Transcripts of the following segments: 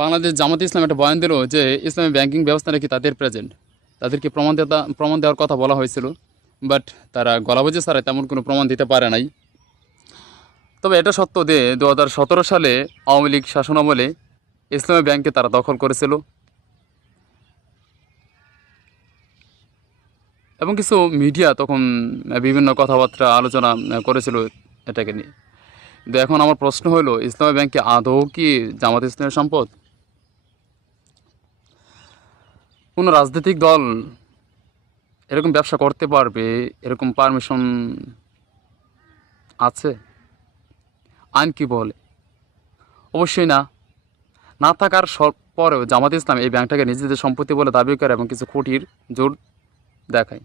বাংলাদেশ জামাতে ইসলাম একটা বয়ান দিল যে ইসলামী ব্যাংকিং ব্যবস্থা নাকি তাদের প্রেজেন্ট, তাদেরকে প্রমাণ দেওয়ার কথা বলা হয়েছিল, বাট তারা গলাবাজি ছাড়াই তেমন কোনো প্রমাণ দিতে পারে নাই। তবে এটা সত্য যে 2017 সালে আওয়ামী লীগ শাসনামলে ইসলামী ব্যাংকে তারা দখল করেছিল এবং কিছু মিডিয়া তখন বিভিন্ন কথাবার্তা আলোচনা করেছিল এটাকে নিয়ে। কিন্তু এখন আমার প্রশ্ন হলো, ইসলামী ব্যাংকে আদৌ কি জামাত ইসলামের সম্পদ? কোনো রাজনৈতিক দল এরকম ব্যবসা করতে পারবে, এরকম পারমিশন আছে? আইন কি বলে? অবশ্যই না। না থাকার পরেও জামাত ইসলাম এই ব্যাংকটাকে নিজেদের সম্পত্তি বলে দাবি করে এবং কিছু খুঁটির জোর দেখায়।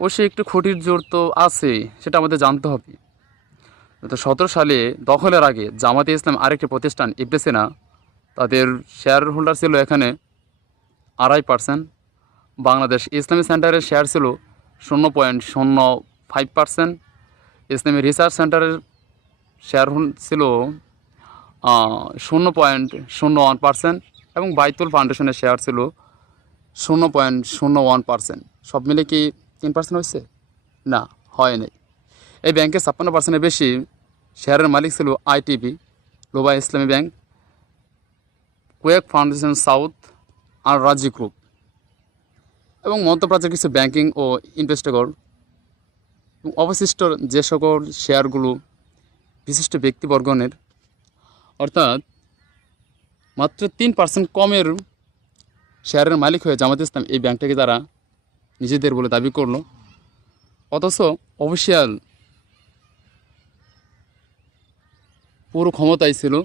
অবশ্যই একটু খুঁটির জোর তো আছে, সেটা আমাদের জানতে হবে। 2017 সালে দখলের আগে জামাতে ইসলাম আরেকটি প্রতিষ্ঠান ইবনে সিনা, তাদের শেয়ার হোল্ডার ছিল এখানে 2.5%। বাংলাদেশ ইসলামী সেন্টারের শেয়ার ছিল 0.05%। ইসলামী রিসার্চ সেন্টারের শেয়ার ছিল 0.01%, এবং বাইতুল ফাউন্ডেশনের শেয়ার ছিল 0.01%। সব মিলে কি 3% হয়েছে? না, হয়নি। এই ব্যাংকের 56%-এর বেশি শেয়ারের মালিক ছিল আইটিবি, লোবা ইসলামী ব্যাংক, কুয়েক ফাউন্ডেশন সাউথ, আর রাজি গ্রুপ এবং মধ্যপ্রাচ্যের কিছু ব্যাংকিং ও ইনভেস্টর। অবশিষ্ট যে সকল শেয়ারগুলো বিশিষ্ট ব্যক্তিবর্গনের, অর্থাৎ মাত্র 3% কমের শেয়ারের মালিক হয়ে জামাত ইসলাম এই ব্যাংকটাকে তারা নিজেদের বলে দাবি করলো। অথচ অফিসিয়াল পুরো ক্ষমতাই ছিল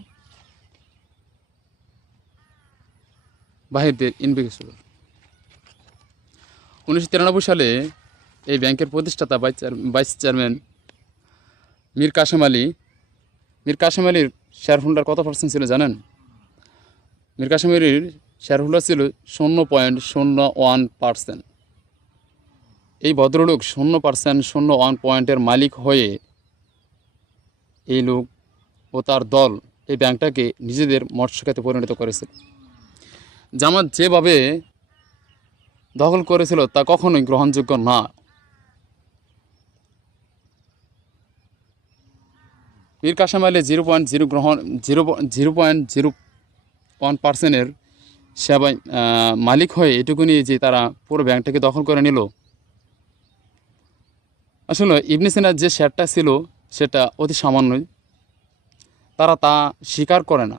বাহিরদের ইনভেস্টর। 1993 সালে এই ব্যাংকের প্রতিষ্ঠাতা ভাইস চেয়ারম্যান মীর কাশেম আলীর শেয়ার হোল্ডার কত পার্সেন্ট ছিল জানেন? মীর কাশেম আলীর শেয়ার হোল্ডার ছিল 0.01%। এই ভদ্রলোক 0.01%-এর মালিক হয়ে এই লোক ও তার দল এই ব্যাংকটাকে নিজেদের মৎস্যখাতে পরিণত করেছিল। জামাত যেভাবে দখল করেছিল তা কখনোই গ্রহণযোগ্য না। মীর কাশেম আলী 0.01%-এর সেবায় মালিক হয়ে এটুকুনি যে তারা পুরো ব্যাংকটাকে দখল করে নিল। আসলে ইবনে সিনার যে শেয়ারটা ছিল সেটা অতি সামান্যই, তারা তা স্বীকার করে না।